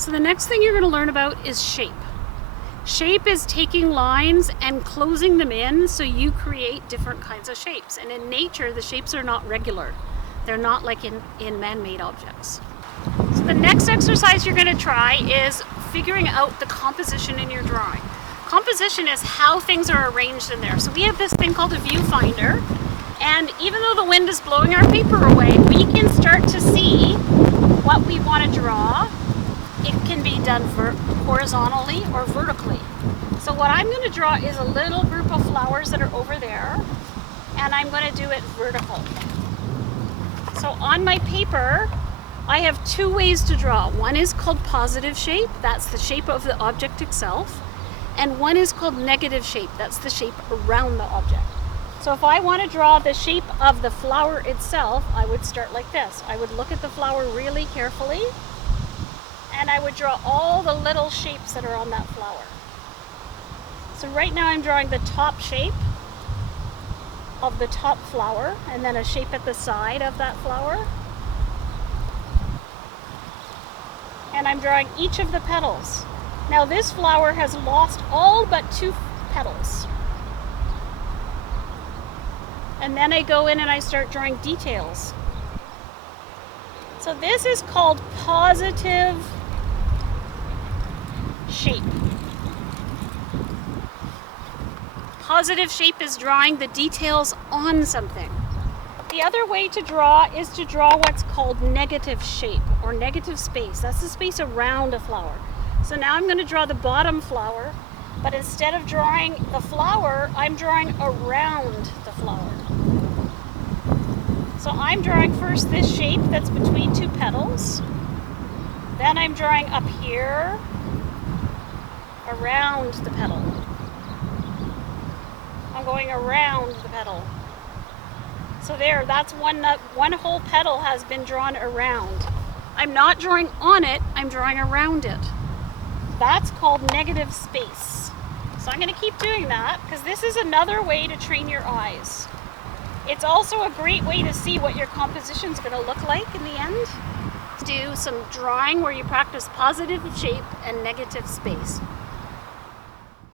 So the next thing you're going to learn about is shape. Shape is taking lines and closing them in so you create different kinds of shapes. And in nature, the shapes are not regular. They're not like in man-made objects. So the next exercise you're going to try is figuring out the composition in your drawing. Composition is how things are arranged in there. So we have this thing called a viewfinder. And even though the wind is blowing our paper away, we can start to see what we want to draw. It can be done horizontally or vertically. So what I'm going to draw is a little group of flowers that are over there, and I'm going to do it vertical. So on my paper, I have two ways to draw. One is called positive shape, that's the shape of the object itself, and one is called negative shape, that's the shape around the object. So if I want to draw the shape of the flower itself, I would start like this. I would look at the flower really carefully, and I would draw all the little shapes that are on that flower. So right now I'm drawing the top shape of the top flower, and then a shape at the side of that flower. And I'm drawing each of the petals. Now this flower has lost all but 2 petals. And then I go in and I start drawing details. So this is called positive shape. Positive shape is drawing the details on something. The other way to draw is to draw what's called negative shape or negative space. That's the space around a flower. So now I'm going to draw the bottom flower, but instead of drawing the flower, I'm drawing around the flower. So I'm drawing first this shape that's between 2 petals. Then I'm drawing up here around the petal. I'm going around the petal. So there, that's one whole petal has been drawn around. I'm not drawing on it, I'm drawing around it. That's called negative space. So I'm going to keep doing that because this is another way to train your eyes. It's also a great way to see what your composition is going to look like in the end. Do some drawing where you practice positive shape and negative space.